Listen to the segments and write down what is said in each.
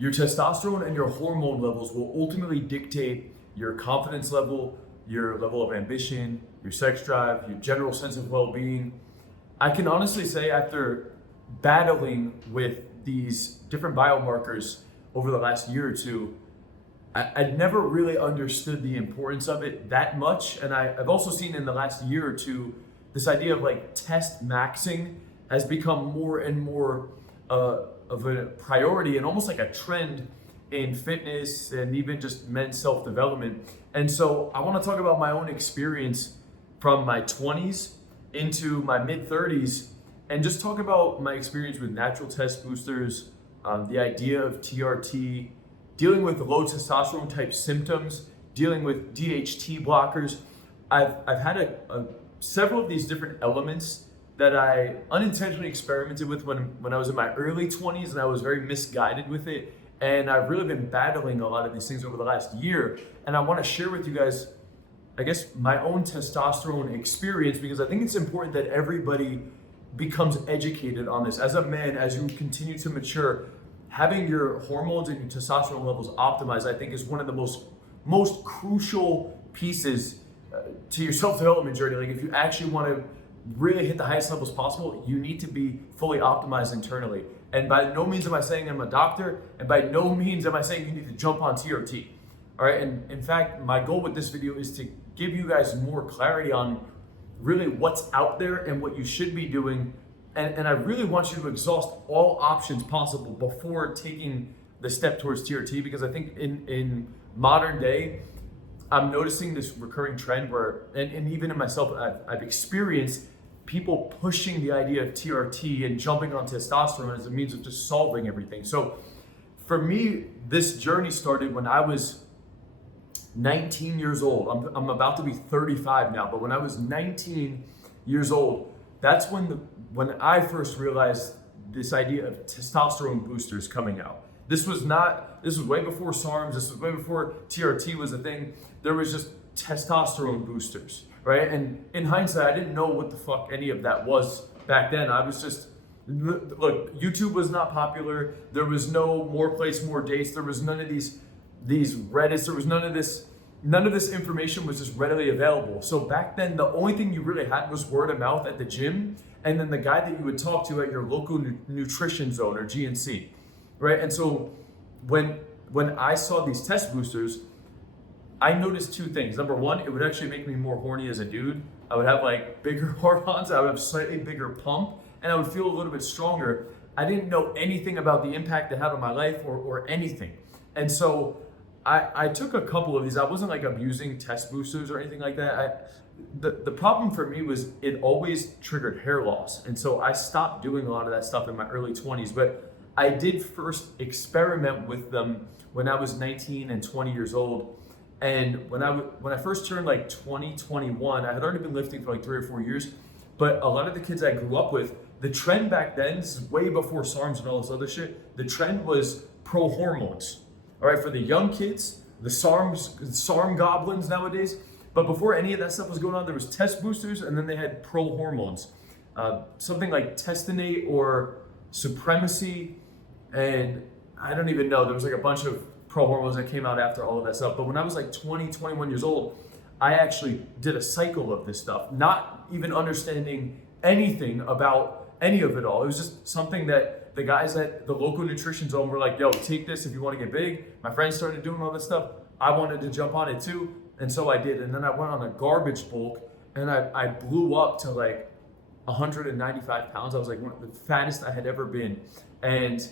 Your testosterone and your hormone levels will ultimately dictate your confidence level, your level of ambition, your sex drive, your general sense of well-being. I can honestly say, after battling with these different biomarkers over the last year or two, I'd never really understood the importance of it that much. And I've also seen in the last year or two, this idea of like test maxing has become more and more of a priority and almost like a trend in fitness and even just men's self-development. And so I want to talk about my own experience from my 20s into my mid 30s and just talk about my experience with natural test boosters, the idea of TRT, dealing with low testosterone type symptoms, dealing with DHT blockers. I've had several of these different elements that I unintentionally experimented with when I was in my early 20s, and I was very misguided with it. And I've really been battling a lot of these things over the last year. And I want to share with you guys, I guess, my own testosterone experience, because I think it's important that everybody becomes educated on this. As a man, as you continue to mature, having your hormones and your testosterone levels optimized, I think, is one of the most crucial pieces to your self-development journey. Like, if you actually want to really hit the highest levels possible, you need to be fully optimized internally. And by no means am I saying I'm a doctor, and by no means am I saying you need to jump on TRT. All right, and in fact, my goal with this video is to give you guys more clarity on really what's out there and what you should be doing. And I really want you to exhaust all options possible before taking the step towards TRT, because I think in modern day, I'm noticing this recurring trend where, and even in myself, I've experienced people pushing the idea of TRT and jumping on testosterone as a means of just solving everything. So for me, this journey started when I was 19 years old. I'm about to be 35 now, but when I was 19 years old, that's when I first realized this idea of testosterone boosters coming out. This was way before SARMs, this was way before TRT was a thing. There was just testosterone boosters, right? And in hindsight, I didn't know what the fuck any of that was back then. I was just, look, YouTube was not popular. There was no more place, more dates. There was none of these Reddits. There was none of this information was just readily available. So back then, the only thing you really had was word of mouth at the gym, and then the guy that you would talk to at your local nutrition zone or GNC, right? And so when I saw these test boosters, I noticed two things. Number one, it would actually make me more horny as a dude. I would have like bigger hormones, I would have slightly bigger pump, and I would feel a little bit stronger. I didn't know anything about the impact it had on my life or anything. And so I took a couple of these. I wasn't like abusing test boosters or anything like that. The problem for me was it always triggered hair loss. And so I stopped doing a lot of that stuff in my early 20s. But I did first experiment with them when I was 19 and 20 years old. And when I first turned like 20, 21, I had already been lifting for like 3 or 4 years. But a lot of the kids I grew up with, the trend back then, this is way before SARMs and all this other shit, the trend was pro hormones. All right, for the young kids, the SARM goblins nowadays. But before any of that stuff was going on, there was test boosters, and then they had pro hormones. Something like Testosterone or Supremacy, and I don't even know. There was like a bunch of pro hormones that came out after all of that stuff. But when I was like 20, 21 years old, I actually did a cycle of this stuff, not even understanding anything about any of it all. It was just something that the guys at the local nutrition zone were like, yo, take this if you want to get big. My friends started doing all this stuff. I wanted to jump on it too. And so I did. And then I went on a garbage bulk, and I blew up to like 195 pounds. I was like the fattest I had ever been. And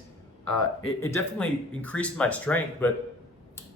it definitely increased my strength. But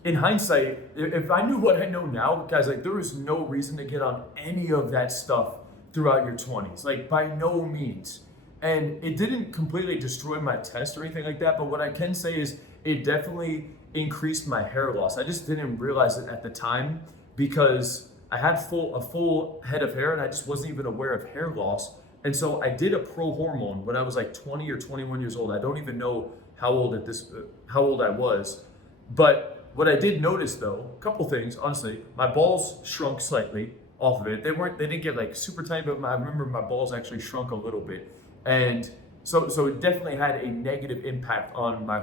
in hindsight, if I knew what I know now, guys, like there was no reason to get on any of that stuff throughout your 20s, like by no means. And it didn't completely destroy my test or anything like that, but what I can say is it definitely increased my hair loss. I just didn't realize it at the time because I had a full head of hair and I just wasn't even aware of hair loss. And so I did a pro hormone when I was like 20 or 21 years old. I don't even know how old I was. But what I did notice though, a couple things, honestly, my balls shrunk slightly off of it. They didn't get like super tight, but I remember my balls actually shrunk a little bit. And So it definitely had a negative impact on my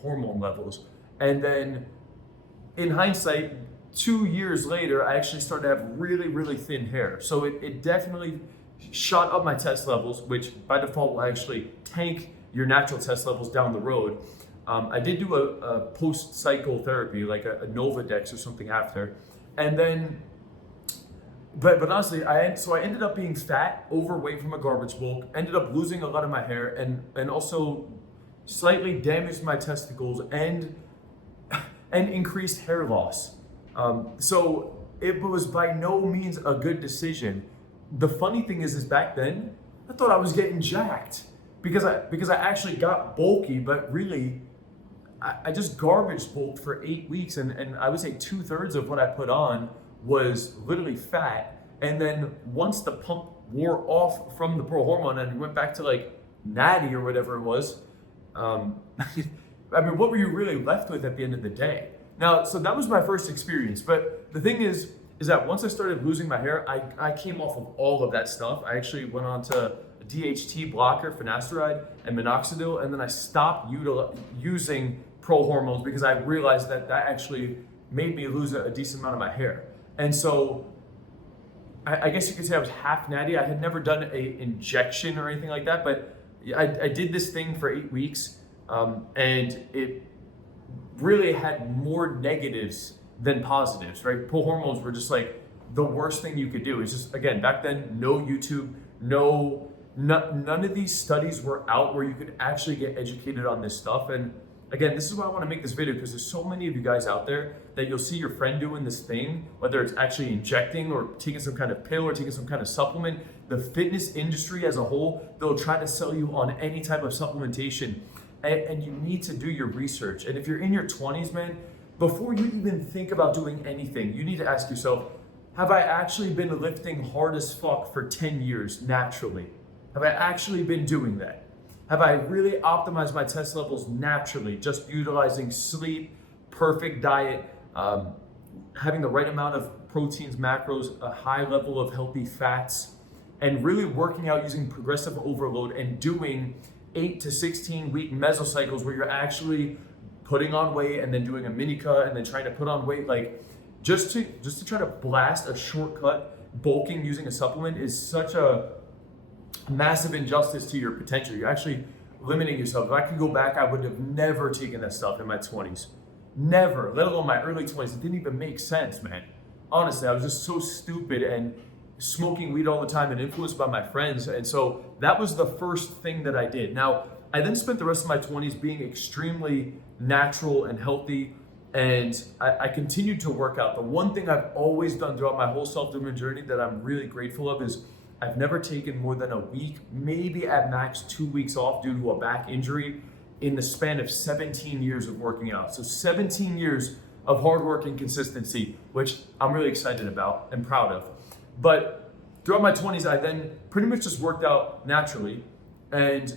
hormone levels. And then in hindsight, 2 years later, I actually started to have really, really thin hair. So it definitely shot up my test levels, which by default will actually tank your natural test levels down the road. I did do a post-cycle therapy, like a Novadex or something after. And then, but honestly, I ended up being fat, overweight from a garbage bulk, ended up losing a lot of my hair, and also slightly damaged my testicles and increased hair loss. So it was by no means a good decision. The funny thing is back then, I thought I was getting jacked because I actually got bulky, but really, I just garbage bulked for 8 weeks, and I would say 2/3 of what I put on was literally fat. And then once the pump wore off from the pro hormone and went back to like natty or whatever it was, I mean, what were you really left with at the end of the day? Now, so that was my first experience. But the thing is that once I started losing my hair, I came off of all of that stuff. I actually went on to a DHT blocker, finasteride, and minoxidil, and then I stopped using pro hormones because I realized that actually made me lose a decent amount of my hair. And so I guess you could say I was half natty. I had never done an injection or anything like that, but I did this thing for 8 weeks, and it really had more negatives than positives, right? Pro hormones were just like the worst thing you could do. It's just, again, back then, no YouTube, none of these studies were out where you could actually get educated on this stuff. And again, this is why I want to make this video, because there's so many of you guys out there that you'll see your friend doing this thing, whether it's actually injecting or taking some kind of pill or taking some kind of supplement. The fitness industry as a whole, they'll try to sell you on any type of supplementation, and you need to do your research. And if you're in your 20s, man, before you even think about doing anything, you need to ask yourself, have I actually been lifting hard as fuck for 10 years naturally? Have I actually been doing that? Have I really optimized my test levels naturally, just utilizing sleep, perfect diet, having the right amount of proteins, macros, a high level of healthy fats, and really working out using progressive overload and doing 8 to 16 week mesocycles where you're actually putting on weight and then doing a mini cut and then trying to put on weight, like just to try to blast a shortcut. Bulking using a supplement is such a massive injustice to your potential. You're actually limiting yourself. If I could go back, I would have never taken that stuff in my 20s. Never, let alone my early 20s. It didn't even make sense, man. Honestly, I was just so stupid and smoking weed all the time and influenced by my friends. And so that was the first thing that I did. Now, I then spent the rest of my 20s being extremely natural and healthy, and I continued to work out. The one thing I've always done throughout my whole self-development journey that I'm really grateful of is I've never taken more than a week, maybe at max 2 weeks off due to a back injury in the span of 17 years of working out. So 17 years of hard work and consistency, which I'm really excited about and proud of. But throughout my 20s, I then pretty much just worked out naturally. And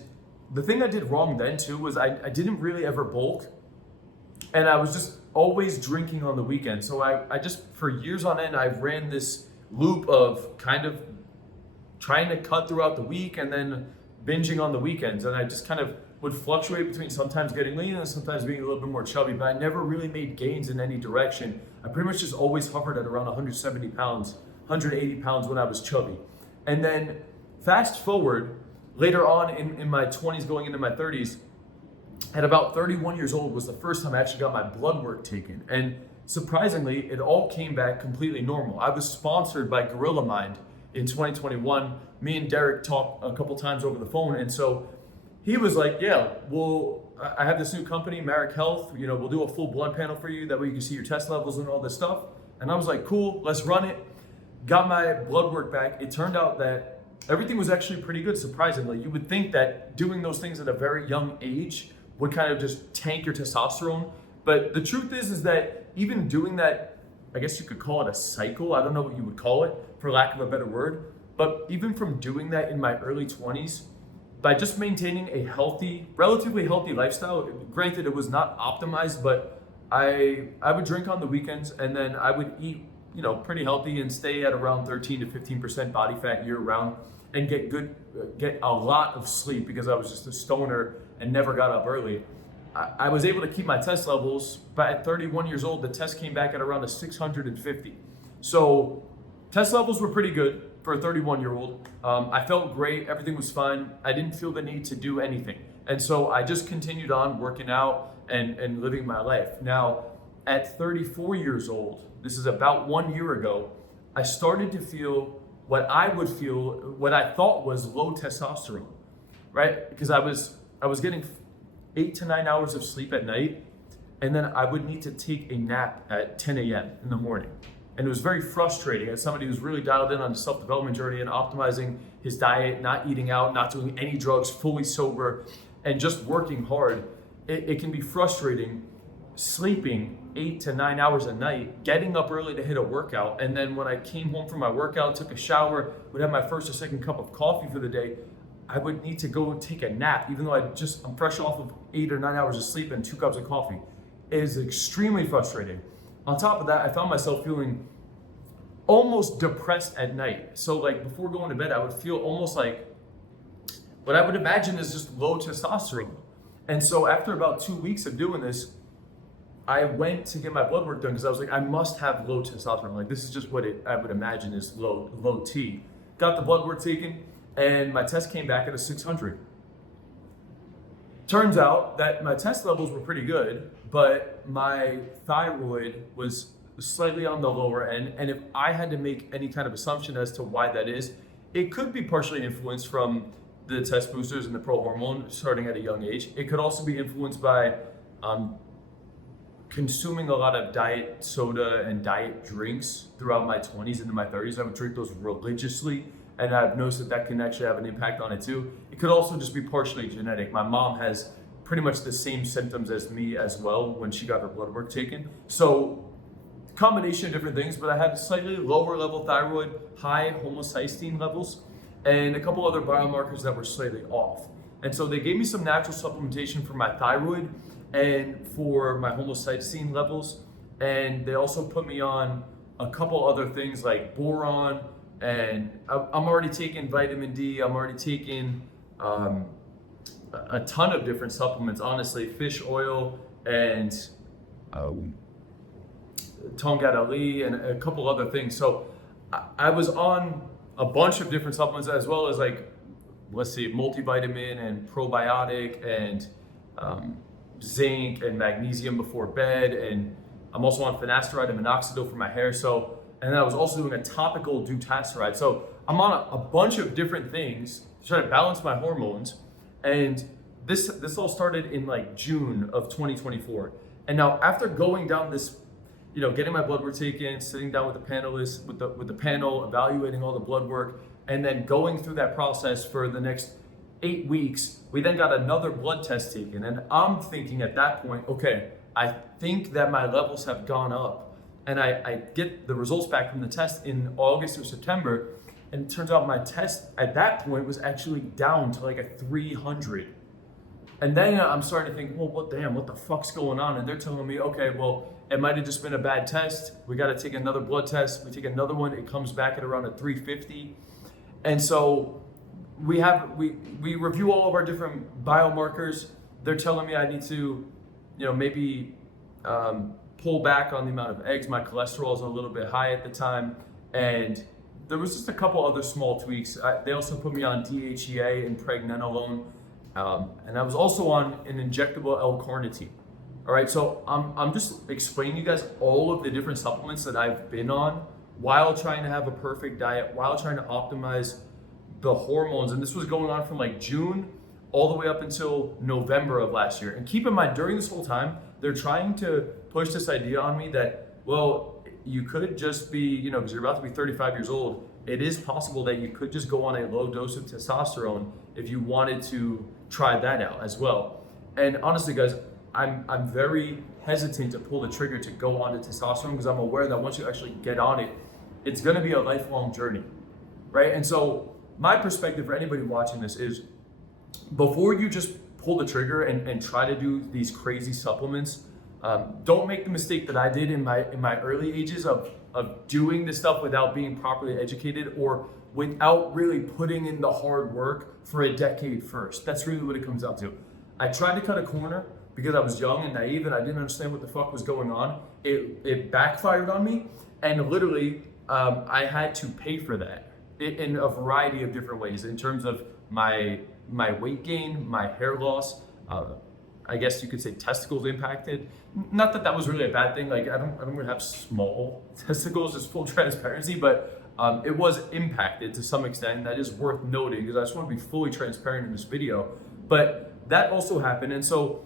the thing I did wrong then too was I didn't really ever bulk, and I was just always drinking on the weekend. So I just, for years on end, I ran this loop of kind of trying to cut throughout the week and then binging on the weekends. And I just kind of would fluctuate between sometimes getting lean and sometimes being a little bit more chubby, but I never really made gains in any direction. I pretty much just always hovered at around 170 pounds, 180 pounds when I was chubby. And then fast forward, later on in my 20s going into my 30s, at about 31 years old was the first time I actually got my blood work taken. And surprisingly, it all came back completely normal. I was sponsored by Gorilla Mind in 2021. Me and Derek talked a couple times over the phone. And so he was like, yeah, well, I have this new company, Marek Health, we'll do a full blood panel for you. That way you can see your test levels and all this stuff. And I was like, cool, let's run it. Got my blood work back. It turned out that everything was actually pretty good, surprisingly. You would think that doing those things at a very young age would kind of just tank your testosterone. But the truth is that even doing that, I guess you could call it a cycle. I don't know what you would call it, for lack of a better word. But even from doing that in my early 20s, by just maintaining a healthy, relatively healthy lifestyle, granted it was not optimized, but I would drink on the weekends and then I would eat, pretty healthy and stay at around 13 to 15% body fat year round. and get a lot of sleep because I was just a stoner and never got up early, I was able to keep my test levels, but at 31 years old, the test came back at around a 650. So test levels were pretty good for a 31-year-old. I felt great, everything was fine. I didn't feel the need to do anything. And so I just continued on working out and living my life. Now, at 34 years old, this is about 1 year ago, I started to feel what I thought was low testosterone, right? Because I was getting 8 to 9 hours of sleep at night, and then I would need to take a nap at 10 a.m. in the morning. And it was very frustrating as somebody who's really dialed in on the self-development journey and optimizing his diet, not eating out, not doing any drugs, fully sober, and just working hard. It can be frustrating sleeping 8 to 9 hours a night, getting up early to hit a workout, and then when I came home from my workout, took a shower, would have my first or second cup of coffee for the day, I would need to go and take a nap, even though I'm fresh off of 8 or 9 hours of sleep and 2 cups of coffee. It is extremely frustrating. On top of that, I found myself feeling almost depressed at night. So like before going to bed, I would feel almost like what I would imagine is just low testosterone. And so after about 2 weeks of doing this, I went to get my blood work done because I was like, I must have low testosterone. Like this is just what I would imagine is low T. Got the blood work taken, and my test came back at a 600. Turns out that my test levels were pretty good, but my thyroid was slightly on the lower end. And if I had to make any kind of assumption as to why that is, it could be partially influenced from the test boosters and the pro hormone starting at a young age. It could also be influenced by consuming a lot of diet soda and diet drinks throughout my 20s into my 30s. I would drink those religiously, and I've noticed that can actually have an impact on it too. It could also just be partially genetic. My mom has pretty much the same symptoms as me as well when she got her blood work taken. So combination of different things, but I had a slightly lower level thyroid, high homocysteine levels, and a couple other biomarkers that were slightly off. And so they gave me some natural supplementation for my thyroid and for my homocysteine levels. And they also put me on a couple other things like boron, and I'm already taking vitamin D. I'm already taking a ton of different supplements, honestly, fish oil and Tongadali and a couple other things. So I was on a bunch of different supplements, as well as like, let's see, multivitamin and probiotic and zinc and magnesium before bed. And I'm also on finasteride and minoxidil for my hair. So, and then I was also doing a topical dutasteride. So I'm on a bunch of different things to try to balance my hormones. And this all started in like June of 2024. And now after going down this, getting my blood work taken, sitting down with the panelists, with the panel, evaluating all the blood work, and then going through that process for the next 8 weeks, we then got another blood test taken. And I'm thinking at that point, okay, I think that my levels have gone up. And I get the results back from the test in August or September. And it turns out my test at that point was actually down to like a 300. And then I'm starting to think, well, what the fuck's going on? And they're telling me, okay, well, it might have just been a bad test. We got to take another blood test. We take another one. It comes back at around a 350. And so we review all of our different biomarkers. They're telling me I need to, maybe pull back on the amount of eggs. My cholesterol is a little bit high at the time. And there was just a couple other small tweaks. They also put me on DHEA and pregnenolone. And I was also on an injectable L-carnitine. All right, so I'm just explaining to you guys all of the different supplements that I've been on while trying to have a perfect diet, while trying to optimize the hormones. And this was going on from like June all the way up until November of last year. And keep in mind, during this whole time, they're trying to push this idea on me that, well, you could just be, because you're about to be 35 years old, it is possible that you could just go on a low dose of testosterone if you wanted to try that out as well. And honestly, guys, I'm very hesitant to pull the trigger to go on to testosterone because I'm aware that once you actually get on it, it's going to be a lifelong journey, right? And so my perspective for anybody watching this is before you just pull the trigger and try to do these crazy supplements, don't make the mistake that I did in my early ages of doing this stuff without being properly educated or without really putting in the hard work for a decade first. That's really what it comes down to. I tried to cut a corner because I was young and naive and I didn't understand what the fuck was going on. It backfired on me, and literally I had to pay for that in a variety of different ways in terms of my weight gain, my hair loss. I guess you could say testicles impacted. Not that that was really a bad thing. Like I don't really have small testicles, just full transparency, but it was impacted to some extent. That is worth noting because I just want to be fully transparent in this video. But that also happened, and so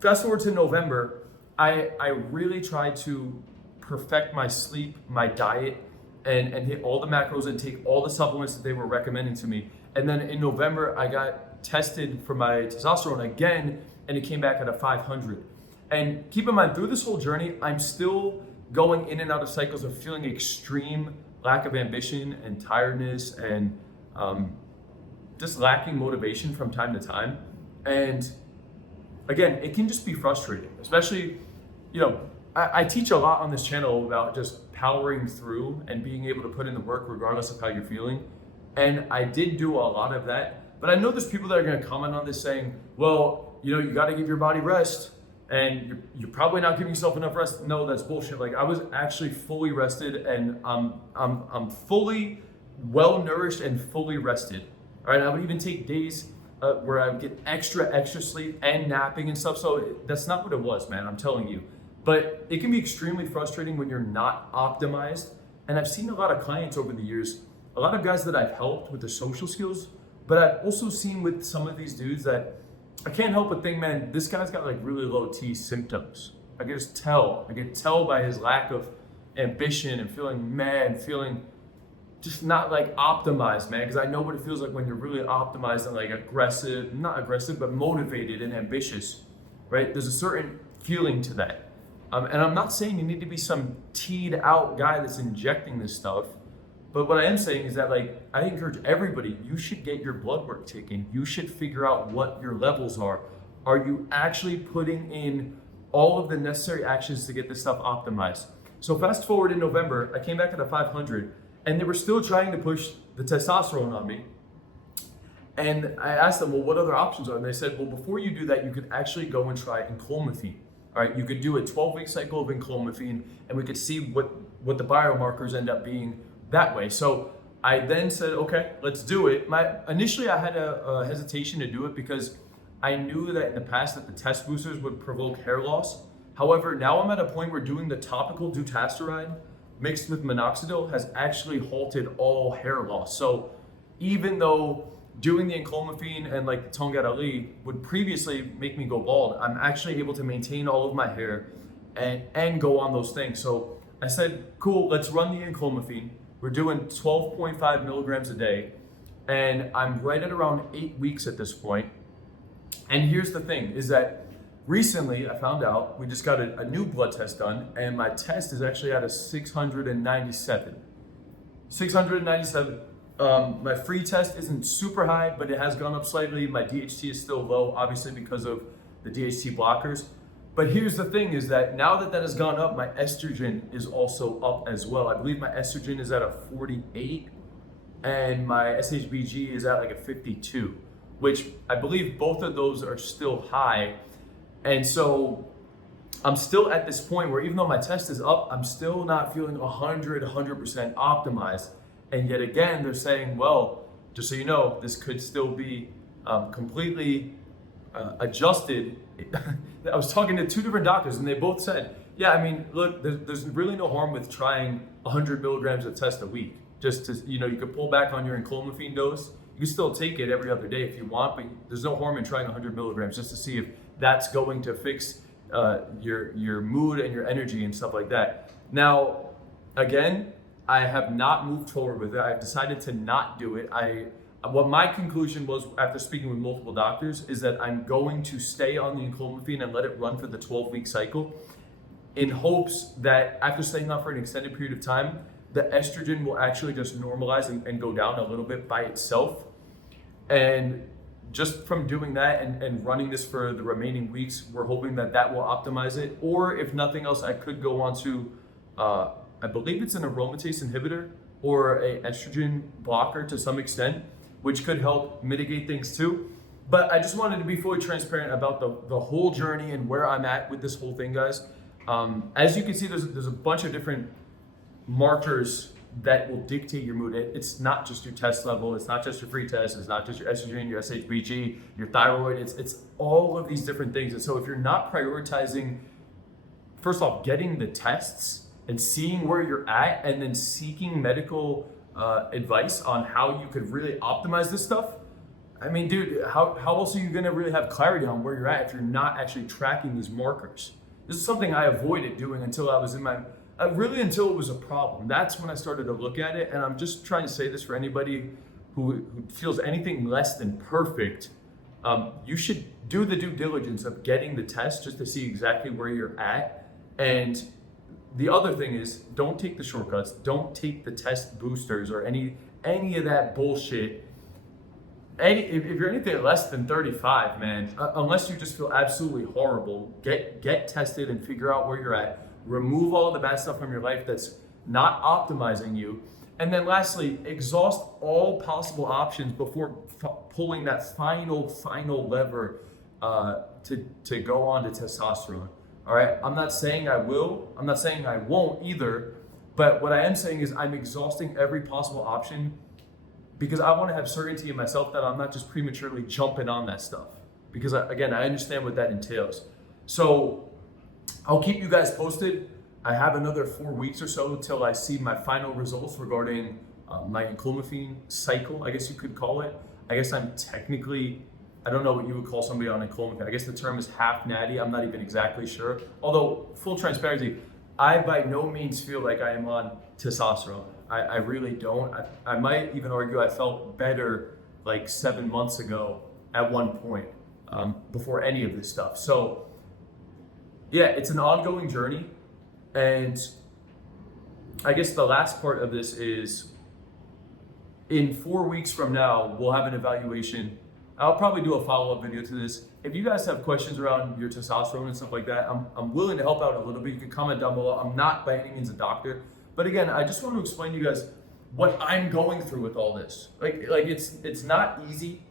fast forward to November, I really tried to perfect my sleep, my diet, and hit all the macros and take all the supplements that they were recommending to me. And then in November, I got tested for my testosterone again, and it came back at a 500. And keep in mind, through this whole journey, I'm still going in and out of cycles of feeling extreme lack of ambition and tiredness and just lacking motivation from time to time. And again, it can just be frustrating, especially, I teach a lot on this channel about just powering through and being able to put in the work regardless of how you're feeling. And I did do a lot of that, but I know there's people that are going to comment on this saying, well, you got to give your body rest and you're probably not giving yourself enough rest. No, that's bullshit. Like I was actually fully rested and I'm fully well nourished and fully rested. All right. I would even take days where I would get extra sleep and napping and stuff. So that's not what it was, man. I'm telling you. But it can be extremely frustrating when you're not optimized. And I've seen a lot of clients over the years, a lot of guys that I've helped with their social skills, but I've also seen with some of these dudes that I can't help but think, man, this guy's got like really low T symptoms. I can just tell. I can tell by his lack of ambition and feeling mad, feeling just not like optimized, man. Because I know what it feels like when you're really optimized and like aggressive, not aggressive, but motivated and ambitious, right? There's a certain feeling to that. And I'm not saying you need to be some teed out guy that's injecting this stuff. But what I am saying is that, like, I encourage everybody, you should get your blood work taken. You should figure out what your levels are. Are you actually putting in all of the necessary actions to get this stuff optimized? So fast forward in November, I came back at a 500 and they were still trying to push the testosterone on me. And I asked them, well, what other options are? And they said, well, before you do that, you could actually go and try enclomiphene. All right, you could do a 12-week cycle of enclomiphene and we could see what the biomarkers end up being that way. So I then said, okay, let's do it. Initially I had a hesitation to do it because I knew that in the past that the test boosters would provoke hair loss. However, now I'm at a point where doing the topical dutasteride mixed with minoxidil has actually halted all hair loss. So even though doing the enclomiphene and like the Tongat Ali would previously make me go bald, I'm actually able to maintain all of my hair and go on those things. So I said, cool, let's run the enclomiphene. We're doing 12.5 milligrams a day, and I'm right at around 8 weeks at this point. And here's the thing, is that recently I found out, we just got a new blood test done, and my test is actually at a 697. 697. My free test isn't super high, but it has gone up slightly. My DHT is still low, obviously because of the DHT blockers. But here's the thing, is that now that has gone up, my estrogen is also up as well. I believe my estrogen is at a 48 and my SHBG is at like a 52, which I believe both of those are still high. And so I'm still at this point where even though my test is up, I'm still not feeling 100% optimized. And yet again, they're saying, well, just so you know, this could still be completely adjusted. I was talking to two different doctors and they both said, yeah, I mean, look, there's really no harm with trying 100 milligrams of test a week. Just to, you could pull back on your enclomiphene dose. You can still take it every other day if you want, but there's no harm in trying 100 milligrams just to see if that's going to fix your mood and your energy and stuff like that. Now, again, I have not moved forward with it. I've decided to not do it. What my conclusion was after speaking with multiple doctors is that I'm going to stay on the enclomiphene and let it run for the 12-week cycle in hopes that after staying on for an extended period of time, the estrogen will actually just normalize and go down a little bit by itself. And just from doing that and running this for the remaining weeks, we're hoping that will optimize it. Or if nothing else, I could go on to, I believe it's an aromatase inhibitor. or a estrogen blocker to some extent, which could help mitigate things too. But I just wanted to be fully transparent about the whole journey and where I'm at with this whole thing, guys. As you can see, there's a bunch of different markers that will dictate your mood. It's not just your test level, it's not just your free test, it's not just your estrogen, your SHBG, your thyroid, it's all of these different things. And so if you're not prioritizing, first off, getting the tests and seeing where you're at, and then seeking medical advice on how you could really optimize this stuff, I mean, dude, how else are you gonna really have clarity on where you're at if you're not actually tracking these markers? This is something I avoided doing until I was in my, really until it was a problem. That's when I started to look at it. And I'm just trying to say this for anybody who feels anything less than perfect. You should do the due diligence of getting the test just to see exactly where you're at. And the other thing is, don't take the shortcuts. Don't take the test boosters or any of that bullshit. If you're anything less than 35, man, unless you just feel absolutely horrible, get tested and figure out where you're at. Remove all the bad stuff from your life that's not optimizing you. And then lastly, exhaust all possible options before pulling that final lever to go on to testosterone. All right, I'm not saying I will, I'm not saying I won't either, but what I am saying is I'm exhausting every possible option because I want to have certainty in myself that I'm not just prematurely jumping on that stuff. Because again, I understand what that entails. So I'll keep you guys posted. I have another 4 weeks or so till I see my final results regarding my enclomiphene cycle, I guess you could call it. I guess I'm technically, I don't know what you would call somebody on enclomiphene. I guess the term is half natty. I'm not even exactly sure. Although, full transparency, I by no means feel like I am on testosterone. I really don't. I might even argue I felt better like 7 months ago at one point before any of this stuff. So yeah, it's an ongoing journey. And I guess the last part of this is in 4 weeks from now, we'll have an evaluation. I'll probably do a follow-up video to this. If you guys have questions around your testosterone and stuff like that, I'm willing to help out a little bit. You can comment down below. I'm not by any means a doctor. But again, I just want to explain to you guys what I'm going through with all this. Like it's not easy.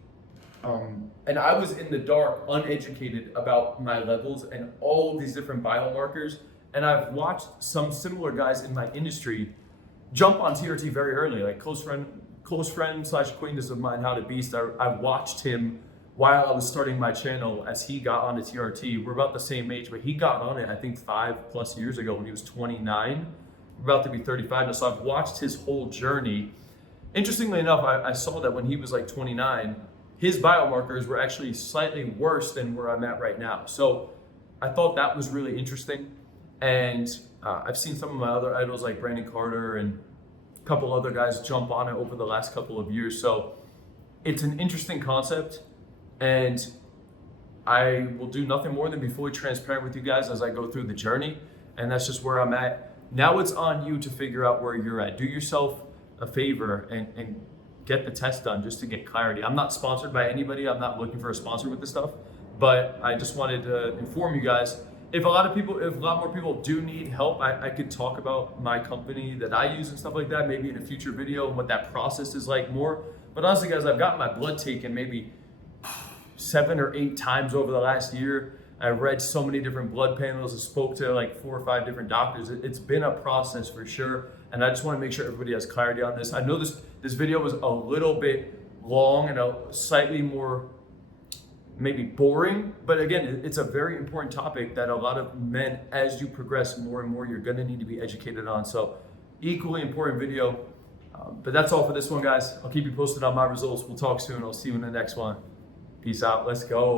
And I was in the dark, uneducated about my levels and all of these different biomarkers. And I've watched some similar guys in my industry jump on TRT very early, like close friend / acquaintance of mine, How to Beast. I watched him while I was starting my channel as he got onto TRT. We're about the same age, but he got on it, I think 5+ years ago when he was 29. We're about to be 35 now, so I've watched his whole journey. Interestingly enough, I saw that when he was like 29, his biomarkers were actually slightly worse than where I'm at right now. So I thought that was really interesting. And I've seen some of my other idols like Brandon Carter and a couple other guys jump on it over the last couple of years. So it's an interesting concept, and I will do nothing more than be fully transparent with you guys as I go through the journey. And that's just where I'm at. Now it's on you to figure out where you're at. Do yourself a favor and get the test done just to get clarity. I'm not sponsored by anybody. I'm not looking for a sponsor with this stuff, but I just wanted to inform you guys. If a lot more people do need help, I could talk about my company that I use and stuff like that, maybe in a future video and what that process is like more. But honestly, guys, I've gotten my blood taken maybe 7 or 8 times over the last year. I read so many different blood panels and spoke to like 4 or 5 different doctors. It's been a process for sure. And I just want to make sure everybody has clarity on this. I know this video was a little bit long and a slightly more maybe boring, but again, it's a very important topic that a lot of men, as you progress more and more, you're gonna need to be educated on. So equally important video. But that's all for this one, guys. I'll keep you posted on my results. We'll talk soon. I'll see you in the next one. Peace out. Let's go.